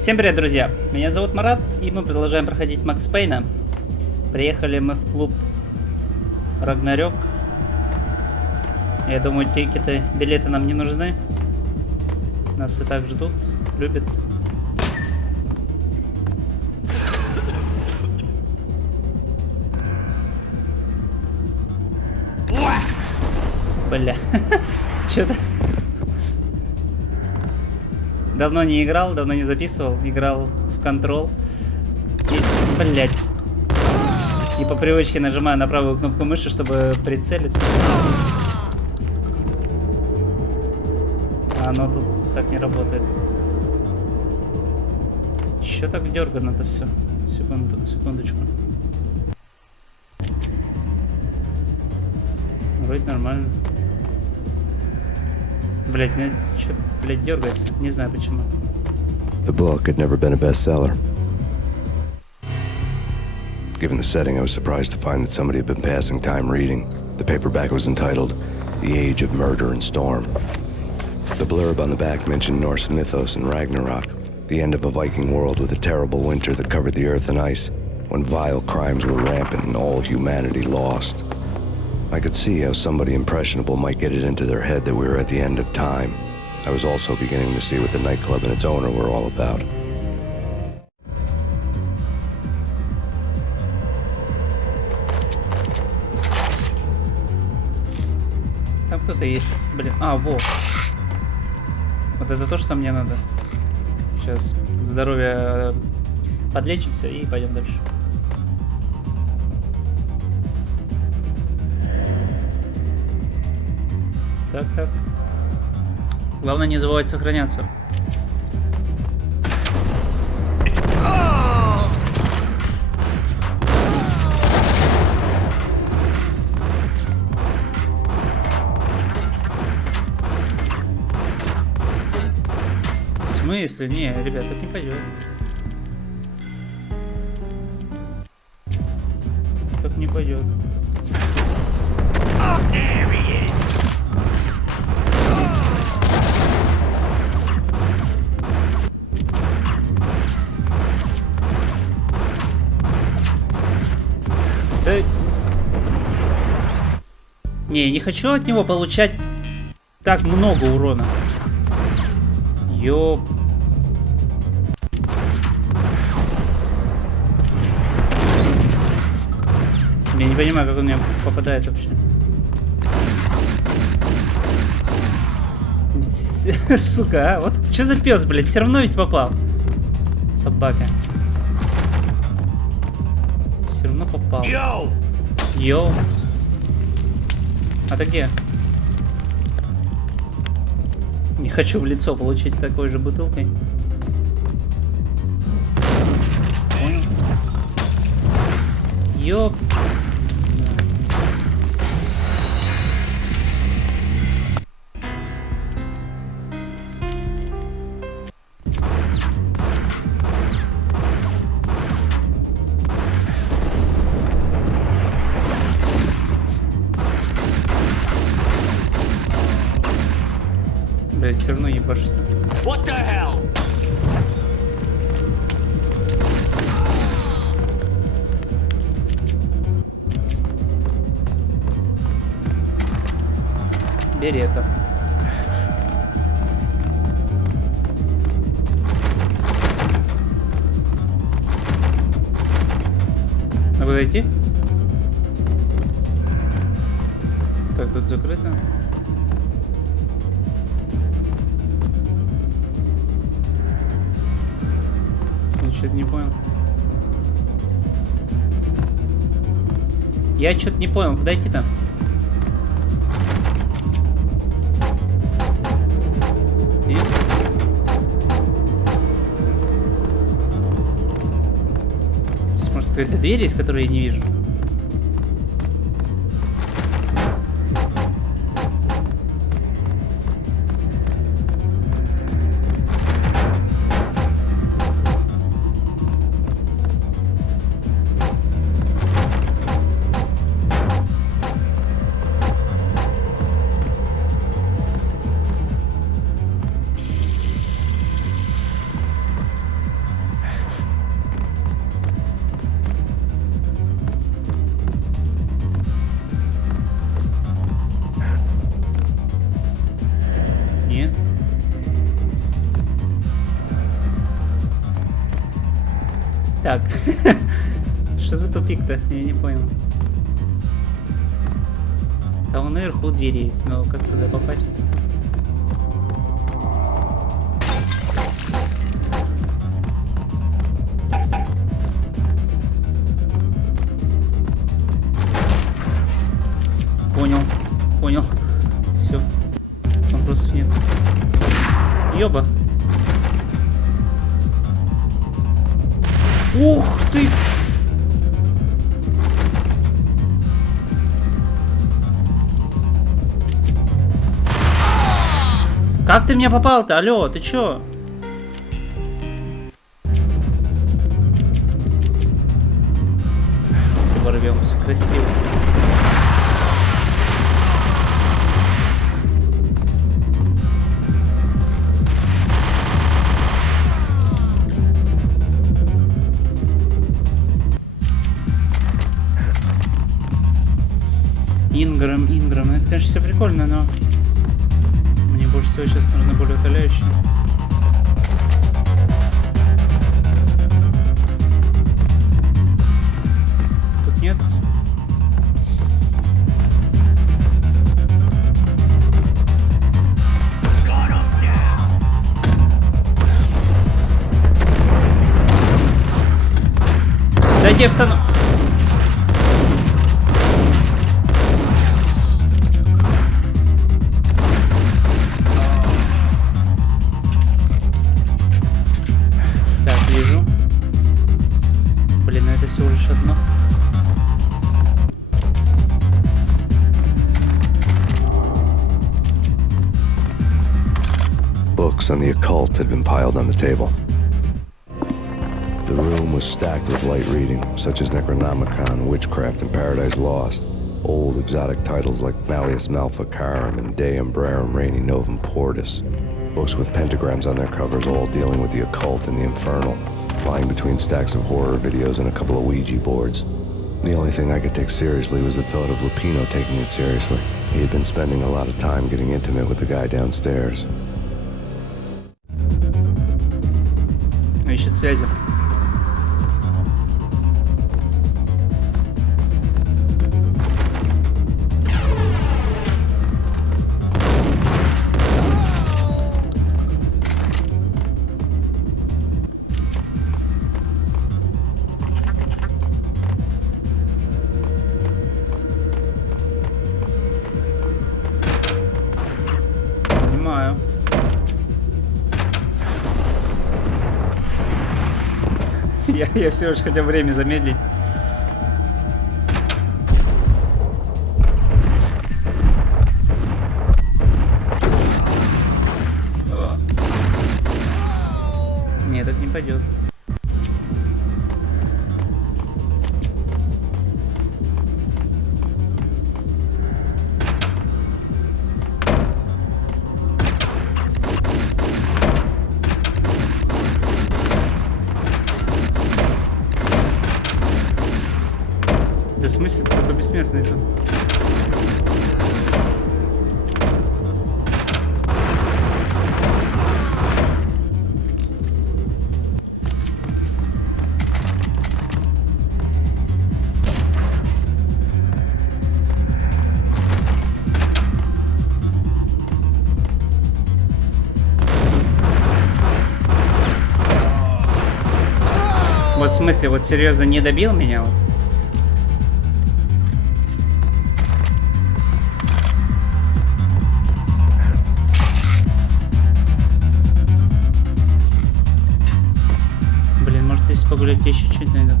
Всем привет, друзья! Меня зовут Марат, и мы продолжаем проходить Макс Пейна. Приехали мы в клуб Рагнарёк. Я думаю, тикеты, билеты нам не нужны. Нас и так ждут, любят. Бля, что-то... Давно не играл, давно не записывал. Играл в контрол. И, блядь. И по привычке нажимаю на правую кнопку мыши, чтобы прицелиться. А оно тут так не работает. Чё так дёргано-то все? Секундочку. Вроде нормально. Блять, ну что, блять, дергается. Не знаю почему. The book had never been a bestseller. Given the setting, I was surprised to find that somebody had been passing time reading. The paperback was entitled The Age of Murder and Storm. The blurb on the back mentioned Norse mythos and Ragnarok, the end of a Viking world with a terrible winter that covered the earth in ice, when vile crimes were rampant and all humanity lost. I could see how somebody impressionable might get it into their head that we were at the end of time. I was also beginning to see what the nightclub and its owner were all about. Там кто-то есть. Блин, во. Вот это то, что мне надо. Сейчас здоровье подлечимся и пойдем дальше. Так. Главное не забывать сохраняться. В смысле? Не, ребят, так не пойдет. Так не пойдет. Не, не хочу от него получать так много урона. Ёп. Я не понимаю, как он мне попадает вообще. Сука, а? Вот что за пес, блядь? Все равно ведь попал. Собака. Все равно попал. Йоу. А ты где? Не хочу в лицо получить такой же бутылкой. Понял? Ёп. Блять, все равно ебашит. What the hell? Бери это. Надо дойти? Так, тут закрыто. Что-то не понял. Я что-то не понял, куда идти-то? Нет? Здесь, может, какая-то дверь есть, которую я не вижу? Что за тупик-то? Я не понял. Там наверху двери есть, но как туда попасть? Понял. Все. Вопросов нет. Ёба. Ух ты! Как ты меня попал-то? Алло, ты чё? Ворвемся, красиво. Инграм. Ну, это, конечно, все прикольно, но мне больше всего сейчас нужно более утоляющее. Тут нет. Дайте я встану. Books on the occult had been piled on the table. The room was stacked with light reading, such as Necronomicon, Witchcraft, and Paradise Lost. Old exotic titles like Malleus Maleficarum and Deum Brerum Reini Novum Portus. Books with pentagrams on their covers all dealing with the occult and the infernal, lying between stacks of horror videos and a couple of Ouija boards. The only thing I could take seriously was the thought of Lupino taking it seriously. He had been spending a lot of time getting intimate with the guy downstairs. Ищет связи. Понимаю. Я всего лишь хотел время замедлить. Нет, так не пойдет. Да в смысле, ты такой бессмертный там? Вот в смысле, вот серьезно не добил меня? Вот? Блин, может если погулять я еще чуть найду.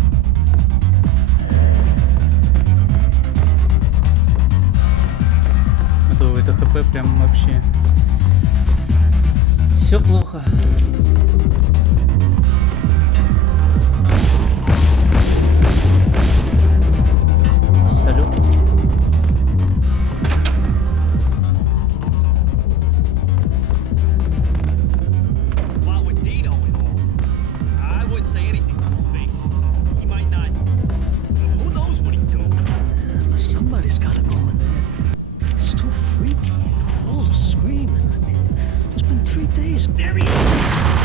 А то это хп прям вообще. Все плохо. Салют. Somebody's gotta go in there. It's too freaky. All the screaming. I mean, it's been 3 days. There he is!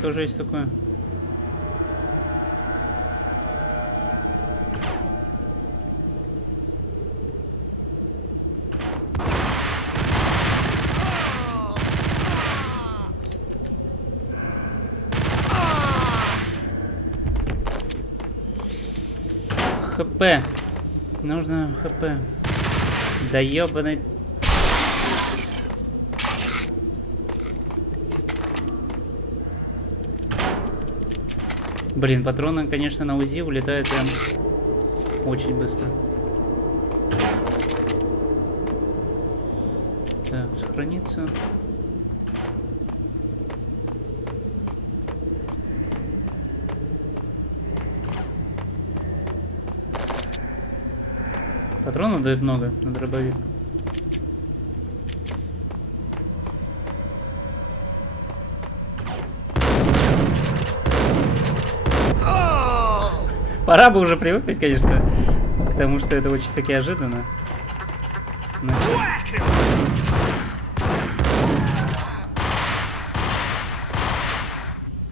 тоже есть такое. ХП. Нужно ХП. Да ёбаный. Блин, патроны, конечно, на УЗИ улетают прям очень быстро. Так, сохраниться. Патронов дают много на дробовик. Пора бы уже привыкнуть, конечно, к тому, что это очень таки ожиданно. Но...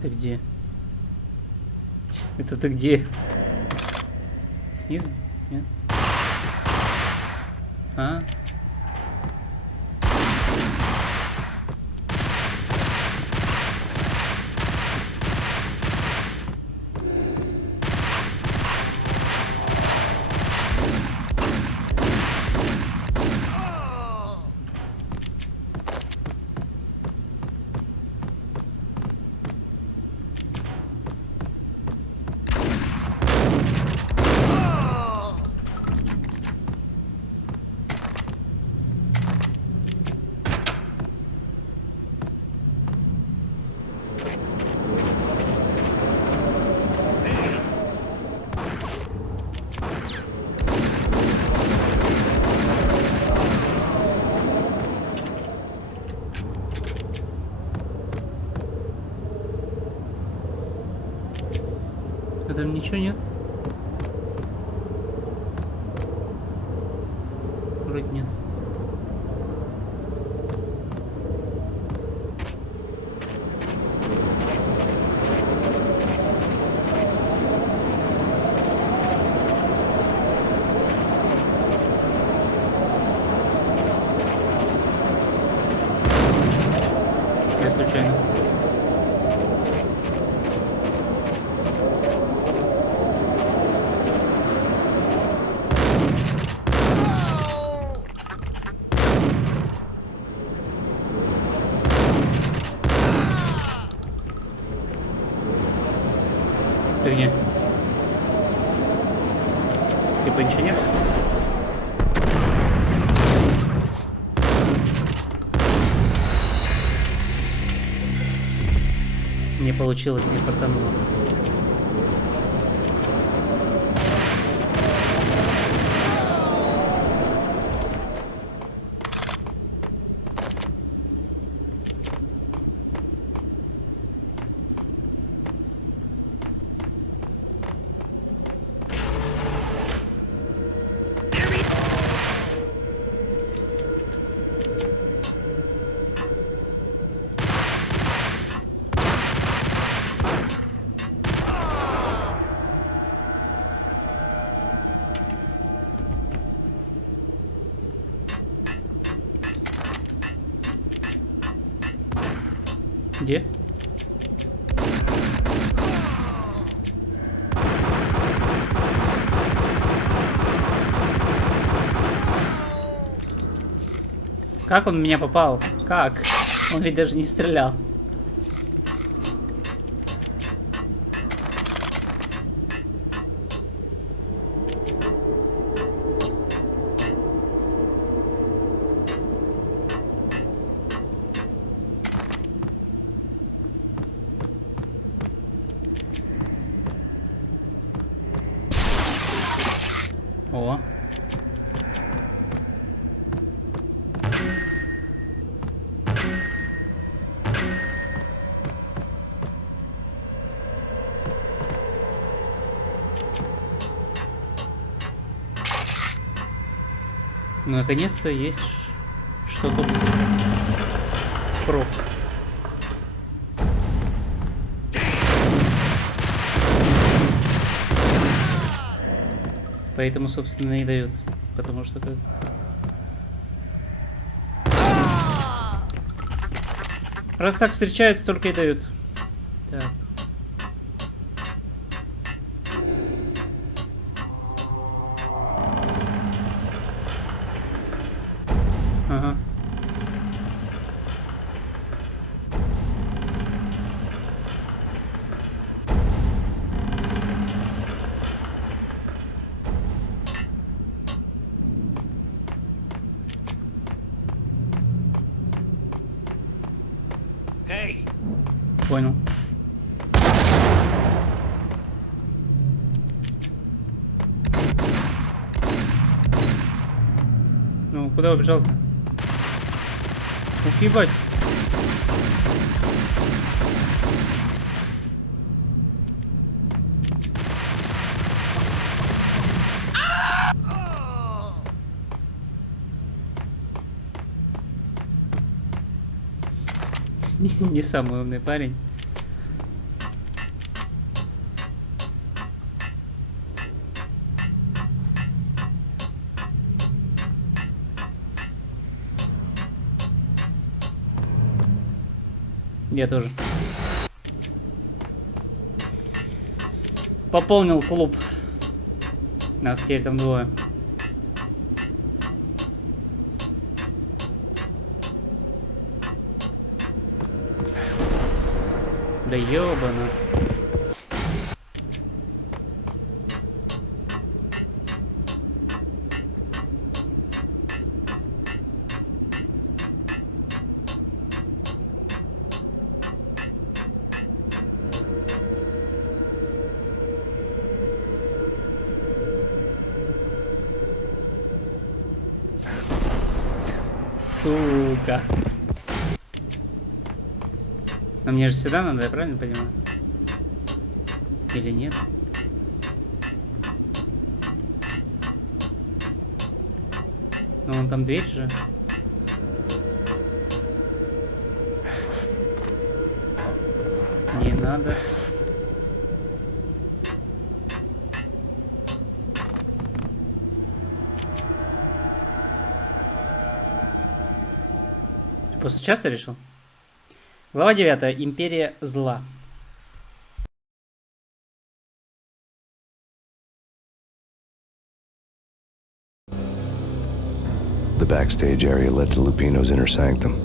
Ты где? Это ты где? Снизу? Нет? А? Там ничего нет? Вроде нет. Я случайно. Ты где? Типа ничего нет? Не получилось, не фартануло. Где? Как он в меня попал? Как? Он ведь даже не стрелял. О. Ну, наконец-то есть что-то впрок. Поэтому, собственно, и дают. Потому что как... Раз так встречаются, только и дают. Так. Ага. Понял. Ну, куда убежал-то? Ух, ебать. Не самый умный парень. Я тоже. Пополнил клуб. Нас теперь там двое. Да ёбана. Сука. Но мне же сюда надо, я правильно понимаю? Или нет? Ну, вон там дверь же. Не надо. Ты постучаться решил? Глава 9. Империя зла. The backstage area led to Lupino's inner sanctum.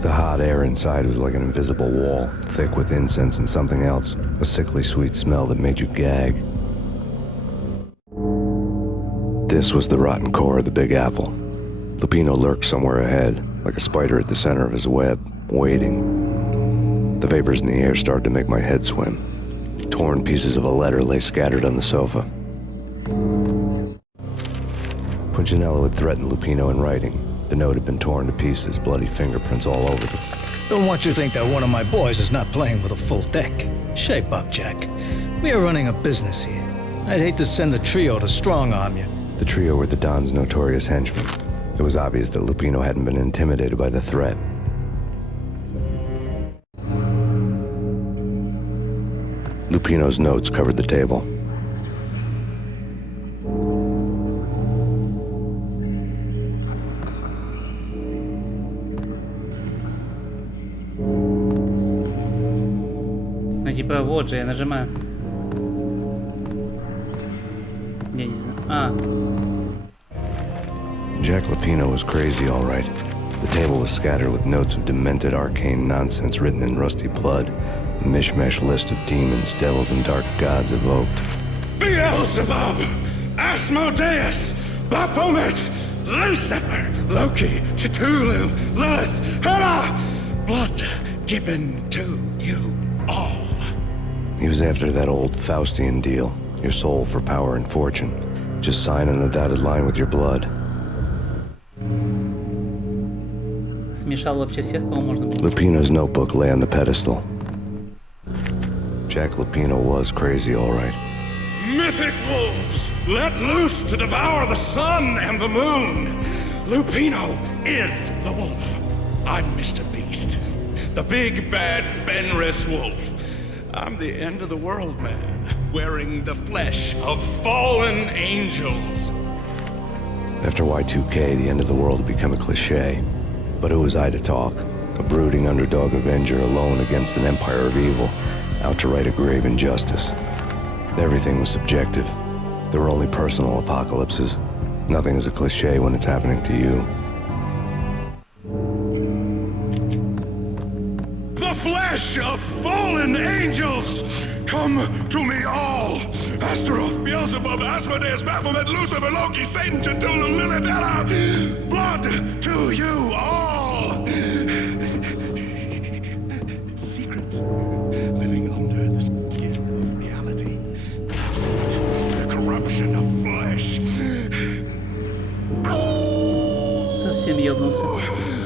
The hot air inside was like an invisible wall, thick with incense and something else, a sickly sweet smell that made you gag. This was the rotten core of the Big Apple. Lupino lurked somewhere ahead, like a spider at the center of his web, waiting. The vapors in the air started to make my head swim. Torn pieces of a letter lay scattered on the sofa. Punchinello had threatened Lupino in writing. The note had been torn to pieces, bloody fingerprints all over it. Don't want you to think that one of my boys is not playing with a full deck. Shape up, Jack. We are running a business here. I'd hate to send the trio to strong-arm you. The trio were the Don's notorious henchmen. It was obvious that Lupino hadn't been intimidated by the threat. Lupino's notes covered the table. Ну типа вот же, я нажимаю. Я не знаю. А. Jack Lupino was crazy, all right. The table was scattered with notes of demented arcane nonsense written in rusty blood. A mishmash list of demons, devils, and dark gods evoked. Beelzebub, Asmodeus, Baphomet, Lucifer, Loki, Cthulhu, Lilith, Hera, blood given to you all. He was after that old Faustian deal. Your soul for power and fortune. Just sign on the dotted line with your blood. Смешал вообще всех, кого можно было. Lupino's notebook lay on the pedestal. Jack Lupino was crazy, all right. Mythic wolves, let loose to devour the sun and the moon. Lupino is the wolf. I'm Mr. Beast, the big bad Fenris wolf. I'm the end of the world, man. wearing the flesh of fallen angels. After Y2K, the end of the world had become a cliche. But who was I to talk? A brooding underdog avenger alone against an empire of evil, out to right a grave injustice. Everything was subjective. There were only personal apocalypses. Nothing is a cliche when it's happening to you. The flesh of fallen angels! Come to me all! Astaroth, Beelzebub, Asmodeus, Baphomet, Lucifer, Loki, Satan, Cthulhu, Lilith, Ella! Blood to you all! Secrets living under the skin of reality. The corruption of flesh. Совсем ёбнулся.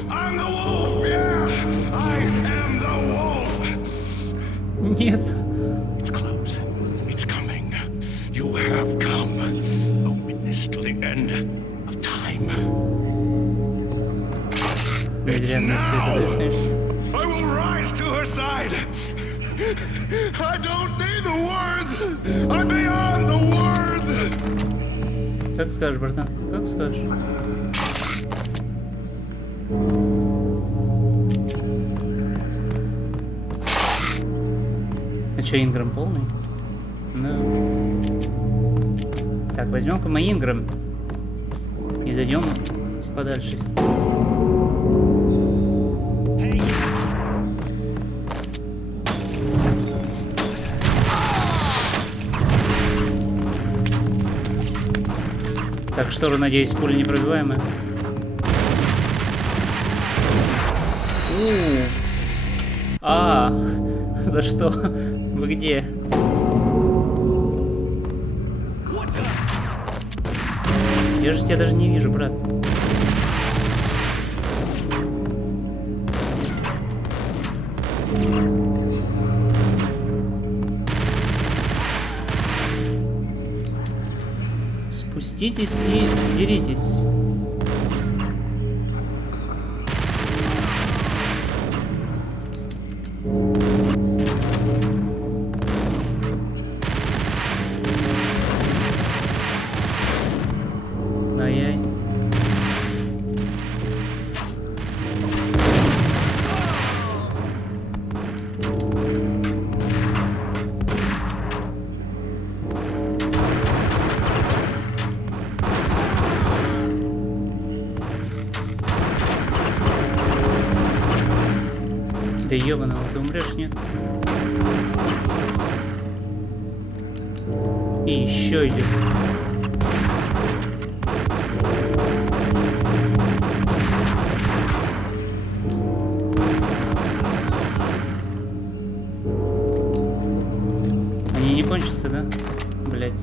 I'm the wolf, yeah! I am the wolf! Нет. It's close. It's coming. You have come. A witness to the end of time. It's now! I will rise to her side. I don't need the words. I'm beyond the words. Как скажешь, братан, как скажешь. А чё, Инграм полный? Ну. Так, возьмем-ка мы Инграм. И зайдем с подальшей стороны. Так, шторы, надеюсь, пуля непробиваемая. За что? Вы где? Я же тебя даже не вижу, брат. Спуститесь и деритесь. Ай-яй. Да ёбаного, ты умрешь, нет? И еще идет. Они не кончатся, да? Блять.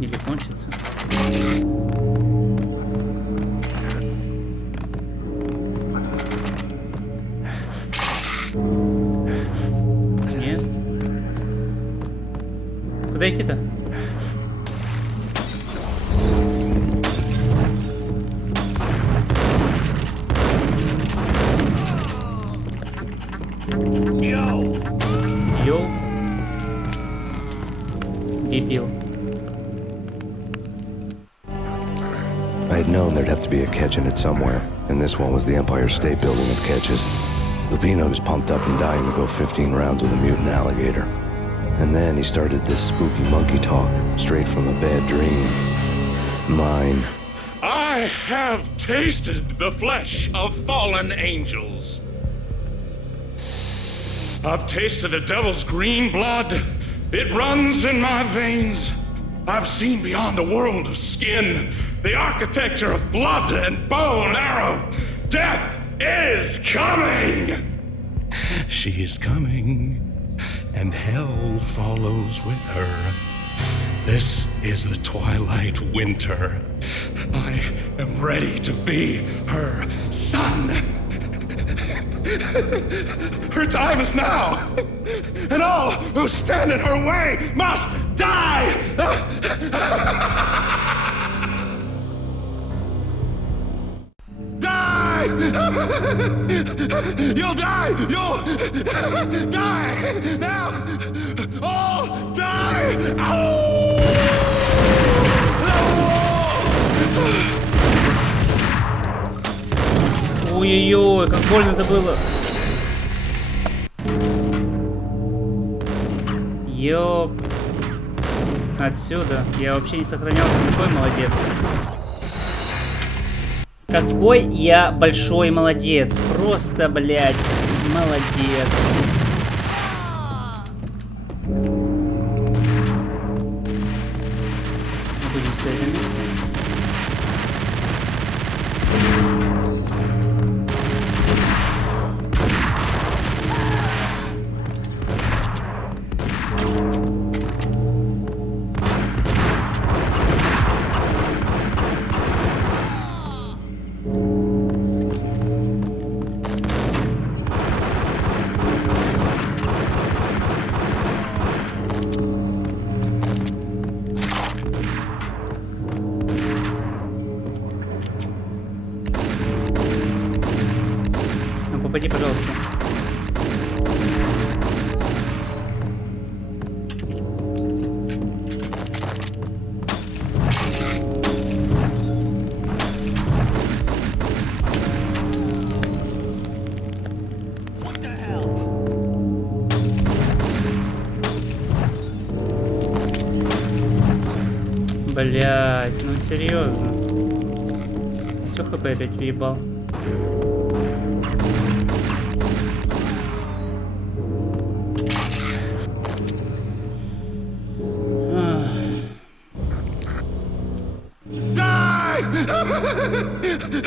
Или кончится. Нет. Куда идти-то? Йоу. Дебил. I had known there'd have to be a catch in it somewhere, and this one was the Empire State Building of catches. Lupino was pumped up and dying to go 15 rounds with a mutant alligator. And then he started this spooky monkey talk, straight from a bad dream. Mine. I have tasted the flesh of fallen angels. I've tasted the devil's green blood. It runs in my veins. I've seen beyond a world of skin, the architecture of blood and bow and arrow. Death is coming! She is coming, and hell follows with her. This is the twilight winter. I am ready to be her son. Her time is now. And all who stand in her way must die. Die! You'll die! You'll die! Now! All die! Ой-ой-ой, как больно это было. Ёп. Отсюда. Я вообще не сохранялся. Какой молодец. Какой я большой молодец. Просто, блядь, молодец. Будем с этим месте. Попади, пожалуйста. Блять, ну серьезно. Все хп опять въебал.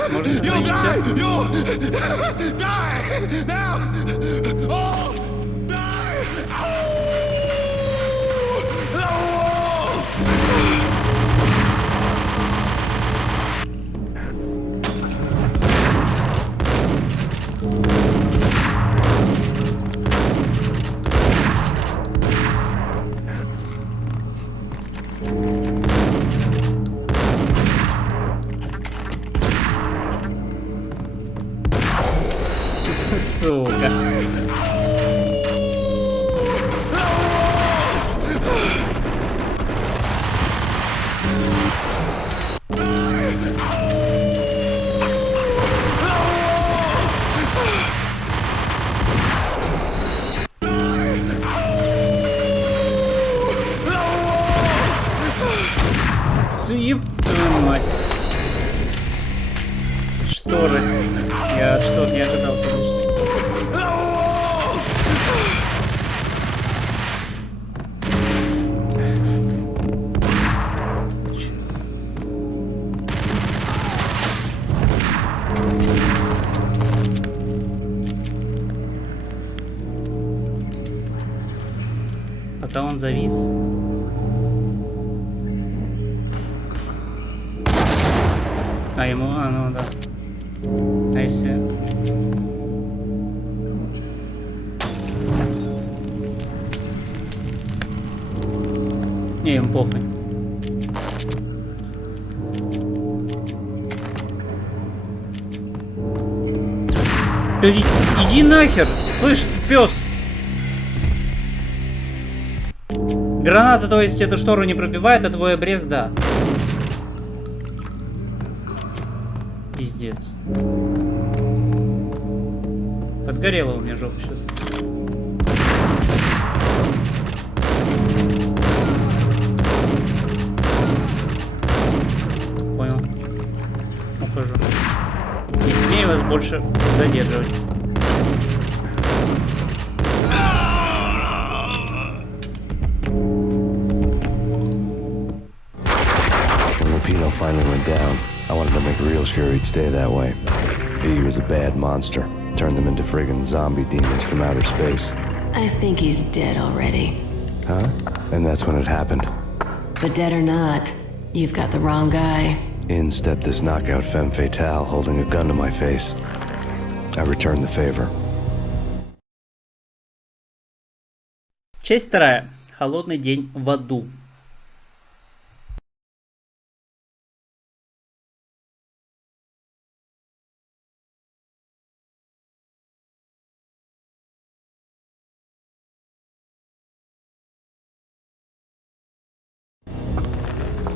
Может, сохранить сейчас? Сука. Еб твою мать. Шторы. Я от штор не ожидал, конечно. Пока он завис. А ему, ну да. А если... Не, ему похуй. Иди нахер, слышь, ты пес. Граната, то есть, эту штору не пробивает, а твой обрез, да. Пиздец. Подгорела у меня жопа сейчас. Понял. Ухожу. Не смею вас больше задерживать. Finally went down. I wanted to make real sure he'd stay that way. He was a bad monster. Turned them into friggin' zombie demons from outer space. I think he's dead already. Huh? And that's when it happened. But dead or not, you've got the wrong guy. In stepped this knockout femme fatale holding a gun to my face. I returned the favor. Часть вторая. Холодный день в аду.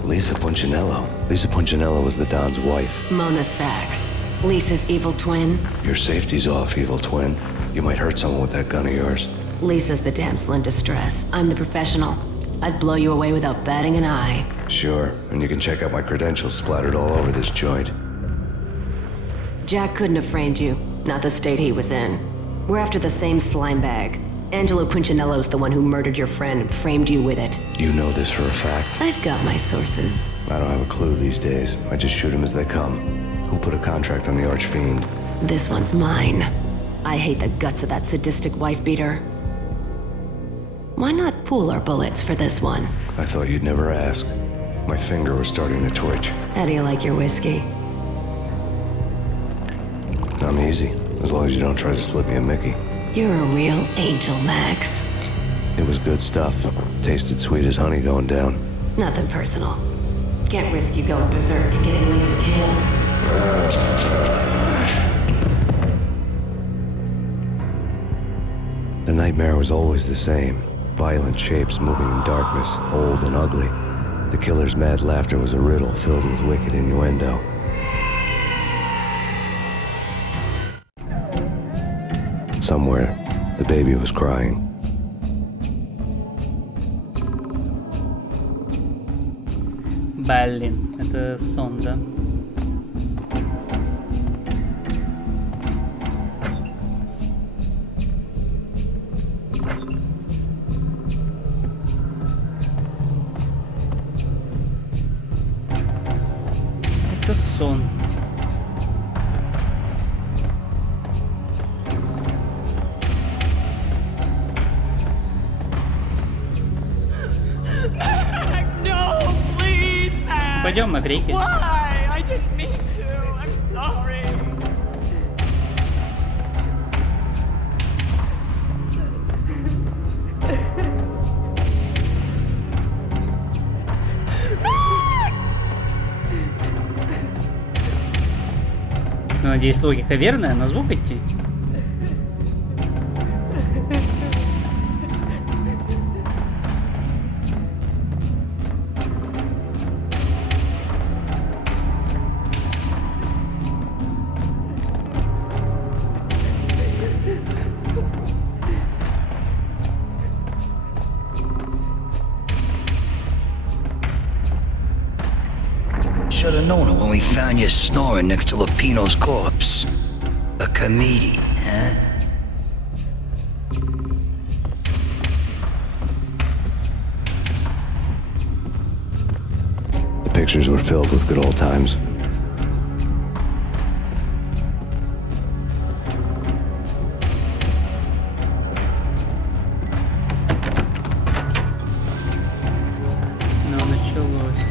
Lisa Punchinello. Lisa Punchinello was the Don's wife. Mona Sachs. Lisa's evil twin. Your safety's off, evil twin. You might hurt someone with that gun of yours. Lisa's the damsel in distress. I'm the professional. I'd blow you away without batting an eye. Sure, and you can check out my credentials splattered all over this joint. Jack couldn't have framed you. Not the state he was in. We're after the same slime bag. Angelo Punchinello's the one who murdered your friend and framed you with it. You know this for a fact. I've got my sources. I don't have a clue these days. I just shoot them as they come. Who put a contract on the Archfiend? This one's mine. I hate the guts of that sadistic wife-beater. Why not pool our bullets for this one? I thought you'd never ask. My finger was starting to twitch. How do you like your whiskey? I'm easy, as long as you don't try to slip me a Mickey. You're a real angel, Max. It was good stuff. Tasted sweet as honey going down. Nothing personal. Can't risk you going berserk and getting Lisa killed. The nightmare was always the same. Violent shapes moving in darkness, old and ugly. The killer's mad laughter was a riddle filled with wicked innuendo. Somewhere, the baby was crying. Блин, это сон, да? Это сон. Пойдем на крики. Why? I didn't mean to. I'm sorry. Ну, надеюсь, логика верная, на звук идти. Should have known it when we found you snoring next to Lupino's corpse. A comedian, huh? The pictures were filled with good old times. Ну, началось.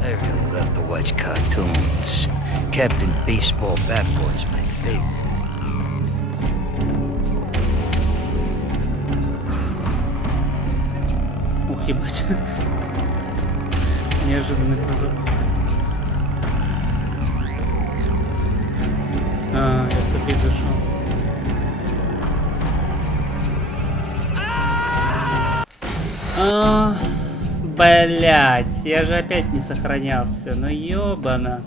I really love to watch cartoons. Captain Baseball Bat Boy's my favorite. Ух, ебать. Неожиданный прыжок. А, я в тупик зашел. Блять, я же опять не сохранялся. Ну ёбана.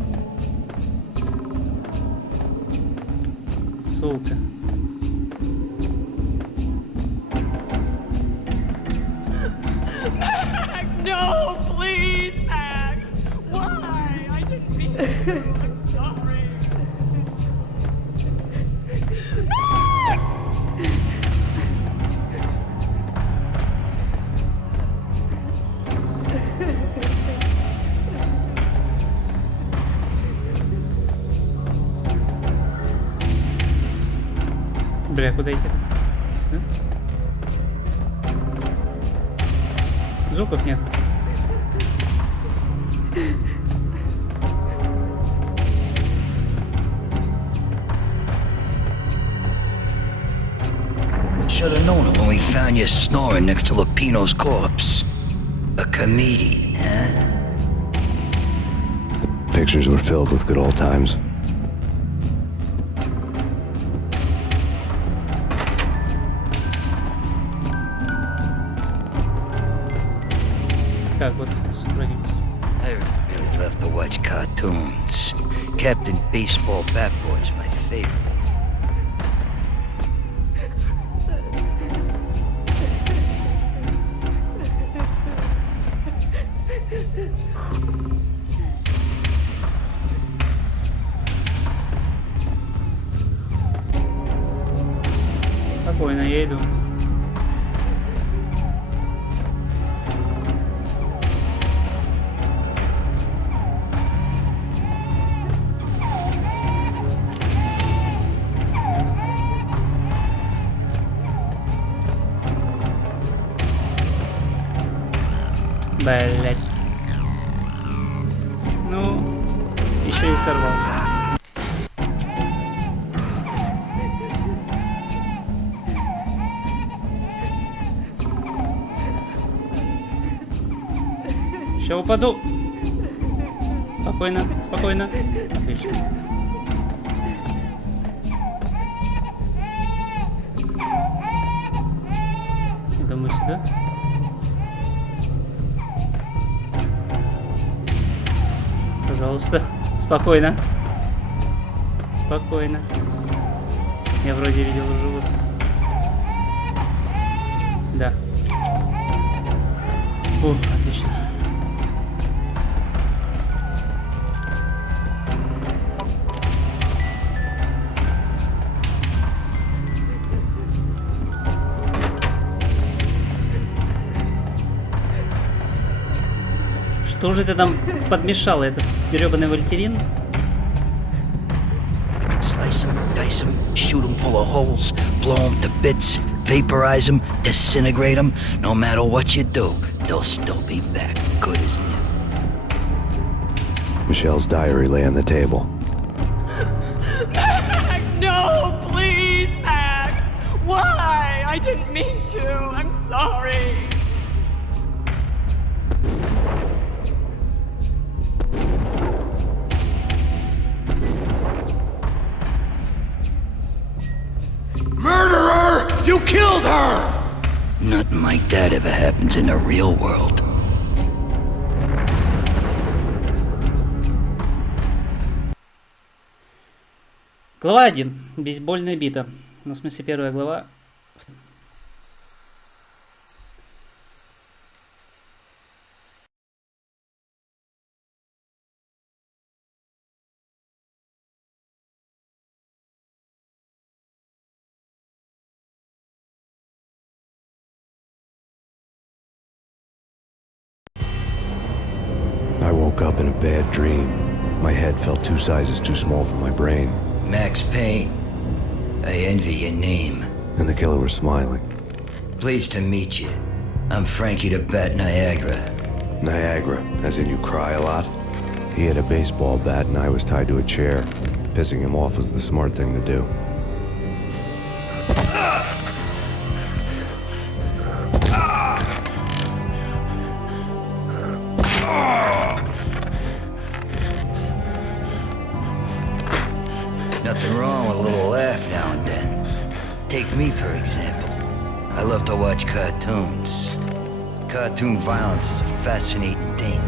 Сука. Max, no, please, Max. Why? I didn't mean to. I'm sorry. Бля, куда идти? Сюда? Звуков нет. Should have known it when we found you snoring next to Lupino's corpse. A comedian, huh? Pictures were filled with good old times. Так, вот сохранились. I really love to watch cartoons. Captain Baseball Bat Boy's my favorite. Спокойно, я иду. Блять. Ну, еще и сорвался. Сейчас упаду. Спокойно, спокойно. Отлично. Я думаю, сюда. Пожалуйста, спокойно. Спокойно. Я вроде видел живых. Да. О, отлично. Что же ты там подмешал, этот гребаный вольтерин? Slice them, dice them, shoot them full of holes, blow them to bits, vaporize them, disintegrate them. No matter what you do, they'll still be back good as new. Michelle's diary lay on the table. Max, no, please, Max. Why? I didn't mean to. I'm sorry. Murderer! You killed her! Nothing like that ever happens in the real world. Глава 1. Бейсбольная бита. Ну, в смысле, первая глава. I woke up in a bad dream. My head felt 2 sizes too small for my brain, Max Payne, I envy your name. and the killer was smiling. Pleased to meet you. I'm Frankie the Bat Niagara. Niagara, as in you cry a lot? He had a baseball bat and I was tied to a chair. Pissing him off was the smart thing to do. Nothing wrong with a little laugh now and then. Take me, for example. I love to watch cartoons. Cartoon violence is a fascinating thing.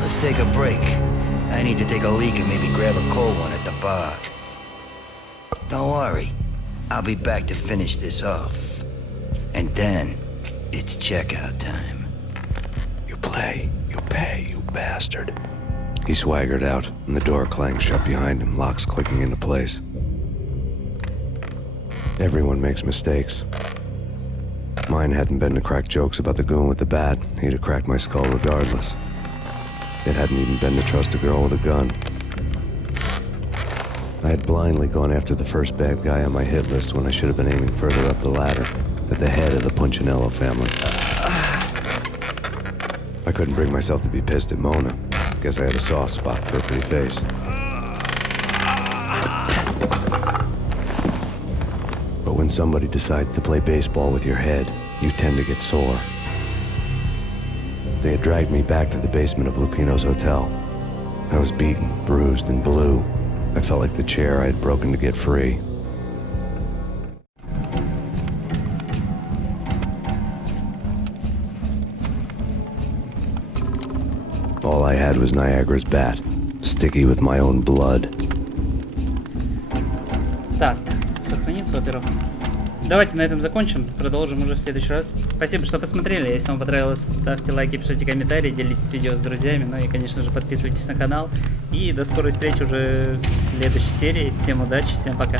Let's take a break. I need to take a leak and maybe grab a cold one at the bar. Don't worry. I'll be back to finish this off. And then, it's checkout time. You play, you pay, you bastard. He swaggered out, and the door clanged shut behind him, locks clicking into place. Everyone makes mistakes. Mine hadn't been to crack jokes about the goon with the bat. He'd have cracked my skull regardless. It hadn't even been to trust a girl with a gun. I had blindly gone after the first bad guy on my hit list when I should have been aiming further up the ladder, at the head of the Punchinello family. I couldn't bring myself to be pissed at Mona. Guess I had a soft spot for her pretty face. But When somebody decides to play baseball with your head, you tend to get sore. They had dragged me back to the basement of Lupino's hotel. I was beaten, bruised, and blue. I felt like the chair I had broken to get free. All I had was Niagara's bat, sticky with my own blood. Так, сохраниться, во-первых. Давайте на этом закончим, продолжим уже в следующий раз. Спасибо, что посмотрели. Если вам понравилось, ставьте лайки, пишите комментарии, делитесь видео с друзьями. Ну и, конечно же, подписывайтесь на канал. И до скорой встречи уже в следующей серии. Всем удачи, всем пока.